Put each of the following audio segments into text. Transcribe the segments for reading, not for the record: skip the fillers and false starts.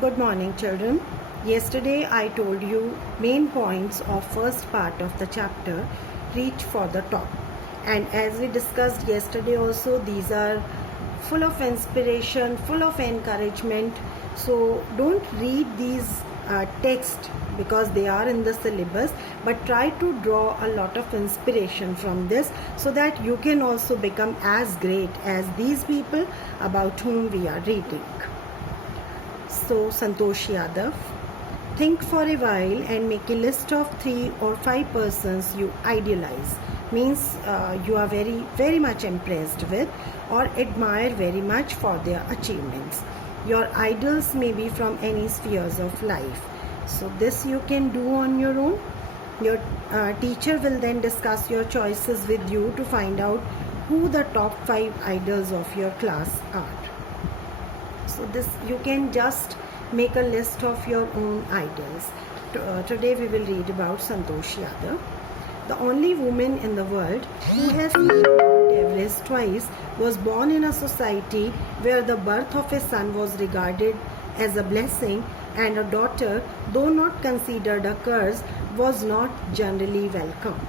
Good morning, children. Yesterday I told you main points of first part of the chapter, reach for the top. And as we discussed yesterday also, these are full of inspiration, full of encouragement. So don't read these text because they are in the syllabus, but try to draw a lot of inspiration from this so that you can also become as great as these people about whom we are reading. So Santosh Yadav, think for a while and make a list of 3 or 5 persons you idealize. Means you are very much impressed with or admire very much for their achievements. Your idols may be from any spheres of life. So this you can do on your own. Your teacher will then discuss your choices with you to find out who the top 5 idols of your class are. So this you can just make a list of your own idols. Today we will read about Santosh Yadav. The only woman in the world who has climbed Mount Everest twice was born in a society where the birth of a son was regarded as a blessing and a daughter, though not considered a curse, was not generally welcome.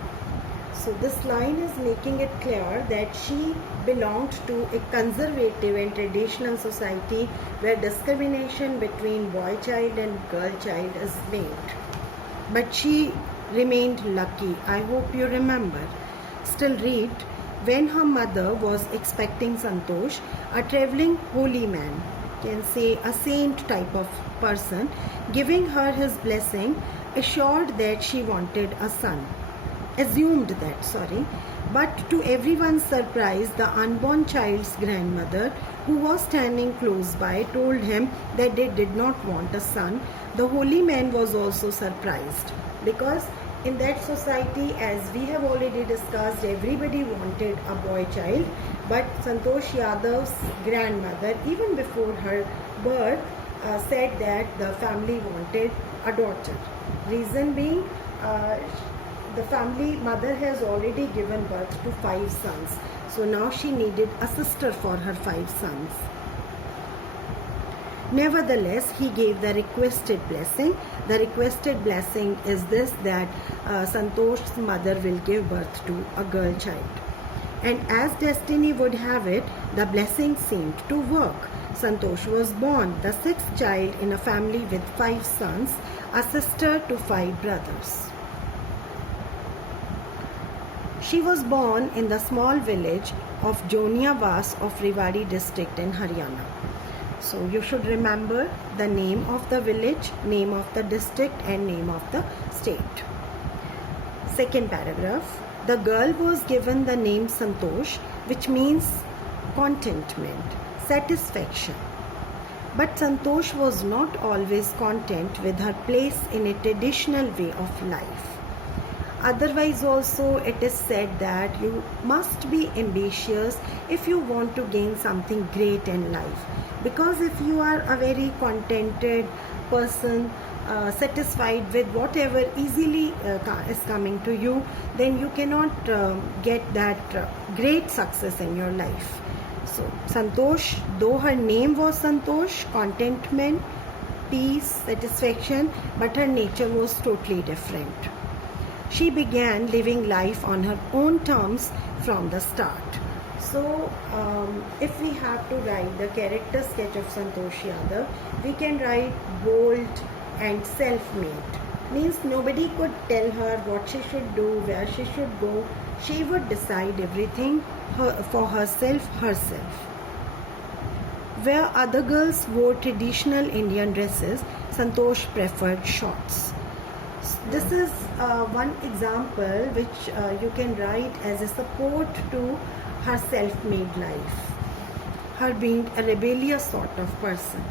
So this line is making it clear that she belonged to a conservative and traditional society where discrimination between boy child and girl child is made. But she remained lucky. I hope you remember. Still read, when her mother was expecting Santosh, a traveling holy man, can say a saint type of person, giving her his blessing, assured that she wanted a son. But to everyone's surprise, the unborn child's grandmother, who was standing close by, told him that they did not want a son. The holy man was also surprised because in that society, as we have already discussed, everybody wanted a boy child, but Santosh Yadav's grandmother, even before her birth, said that the family wanted a daughter. Reason being, the family mother has already given birth to 5 sons. So now she needed a sister for her 5 sons. Nevertheless, he gave the requested blessing. The requested blessing is this, that Santosh's mother will give birth to a girl child. And as destiny would have it, the blessing seemed to work. Santosh was born, the 6th child in a family with 5 sons, a sister to 5 brothers. She was born in the small village of Joniavas of Rewari district in Haryana. So you should remember the name of the village, name of the district and name of the state. Second paragraph. The girl was given the name Santosh, which means contentment, satisfaction. But Santosh was not always content with her place in a traditional way of life. Otherwise also it is said that you must be ambitious if you want to gain something great in life. Because if you are a very contented person, satisfied with whatever easily is coming to you, then you cannot get that great success in your life. So Santosh, though her name was Santosh, contentment, peace, satisfaction, but her nature was totally different. She began living life on her own terms from the start. So, if we have to write the character sketch of Santosh Yadav, we can write bold and self-made. Means nobody could tell her what she should do, where she should go. She would decide everything for herself. Where other girls wore traditional Indian dresses, Santosh preferred shorts. This is one example which you can write as a support to her self-made life, her being a rebellious sort of person.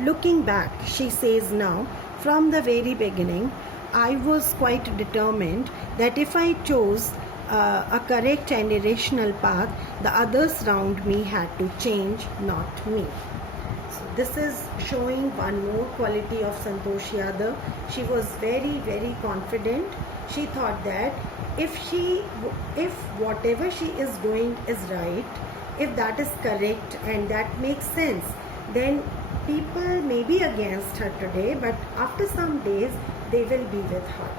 Looking back, she says now, from the very beginning, I was quite determined that if I chose a correct and a rational path, the others round me had to change, not me. This is showing one more quality of Santosh Yadav. She was very confident. She thought that if whatever she is doing is right, if that is correct and that makes sense, then people may be against her today, but after some days they will be with her.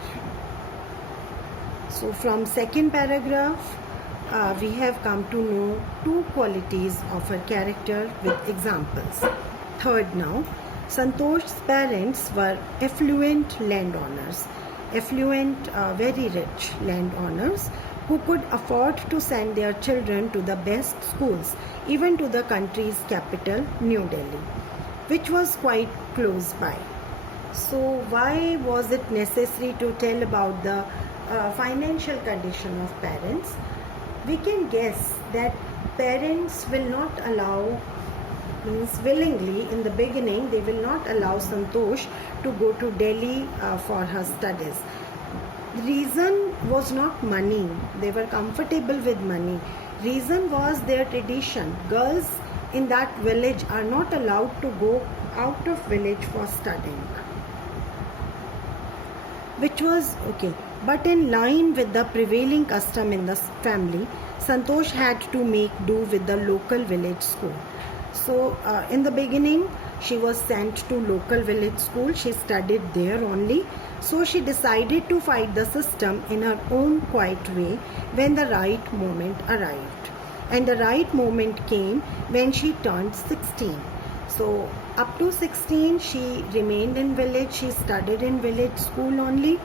So from second paragraph, we have come to know two qualities of her character with examples. Third now, Santosh's parents were affluent landowners, very rich landowners who could afford to send their children to the best schools, even to the country's capital, New Delhi, which was quite close by. So why was it necessary to tell about the financial condition of parents? We can guess that parents will not allow, means willingly in the beginning, they will not allow Santosh to go to Delhi for her studies. The reason was not money. They were comfortable with money. Reason was their tradition. Girls in that village are not allowed to go out of village for studying, which was okay. But in line with the prevailing custom in the family, Santosh had to make do with the local village school. So in the beginning, she was sent to local village school. She studied there only. So she decided to fight the system in her own quiet way when the right moment arrived. And the right moment came when she turned 16. So up to 16, she remained in village. She studied in village school only.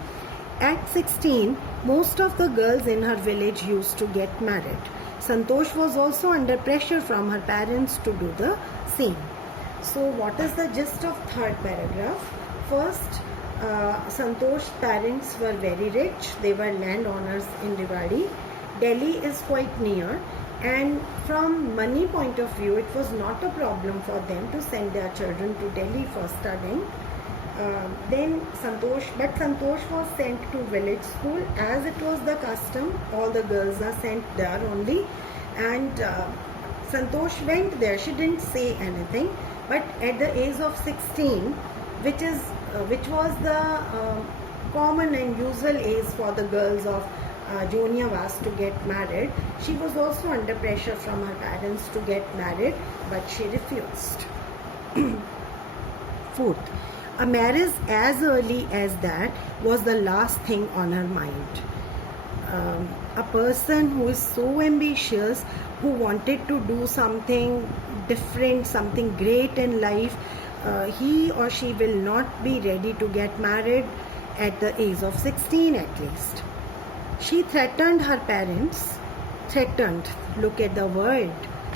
At 16, most of the girls in her village used to get married. Santosh was also under pressure from her parents to do the same. So what is the gist of third paragraph? First, Santosh's parents were very rich. They were landowners in Rewari. Delhi is quite near, and from money point of view, it was not a problem for them to send their children to Delhi for studying. But Santosh was sent to village school as it was the custom. All the girls are sent there only, and Santosh went there. She didn't say anything, but at the age of 16, which was the common and usual age for the girls of Joniavas to get married, she was also under pressure from her parents to get married, but she refused. Fourth, a marriage as early as that was the last thing on her mind. A person who is so ambitious, who wanted to do something different, something great in life, he or she will not be ready to get married at the age of 16 at least. She threatened her parents. Threatened, look at the word,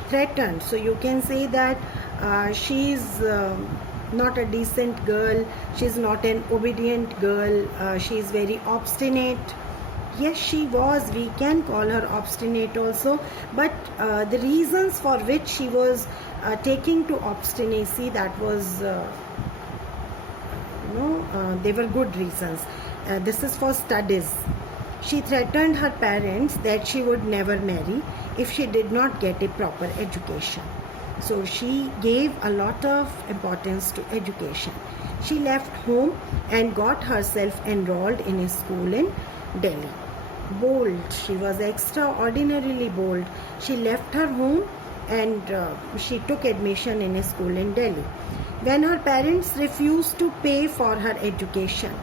threatened. So you can say that she is not a decent girl, she is not an obedient girl, she is very obstinate. Yes, she was, we can call her obstinate also, but the reasons for which she was taking to obstinacy, that was they were good reasons. This is for studies. She threatened her parents that she would never marry if she did not get a proper education. So she gave a lot of importance to education. She left home and got herself enrolled in a school in Delhi. Bold, she was extraordinarily bold. She left her home and she took admission in a school in Delhi. When her parents refused to pay for her education,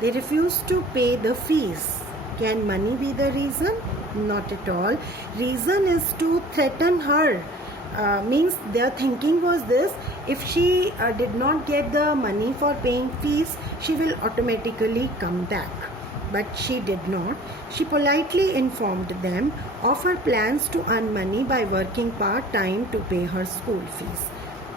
they refused to pay the fees. Can money be the reason? Not at all. Reason is to threaten her. Means their thinking was this: if she did not get the money for paying fees, she will automatically come back. But she did not. She politely informed them of her plans to earn money by working part-time to pay her school fees.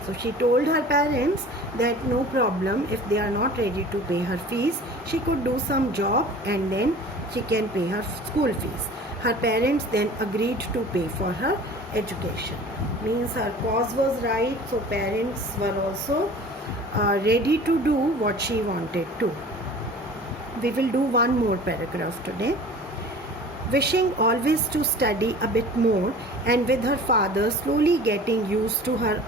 So she told her parents that no problem, if they are not ready to pay her fees, she could do some job and then she can pay her school fees. Her parents then agreed to pay for her education. Means her cause was right, so parents were also ready to do what she wanted to. We will do one more paragraph today. Wishing always to study a bit more, and with her father slowly getting used to her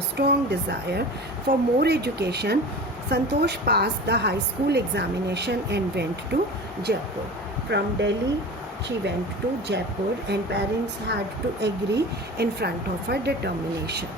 strong desire for more education, Santosh passed the high school examination and went to Jaipur. From Delhi, she went to Jaipur, and parents had to agree in front of her determination.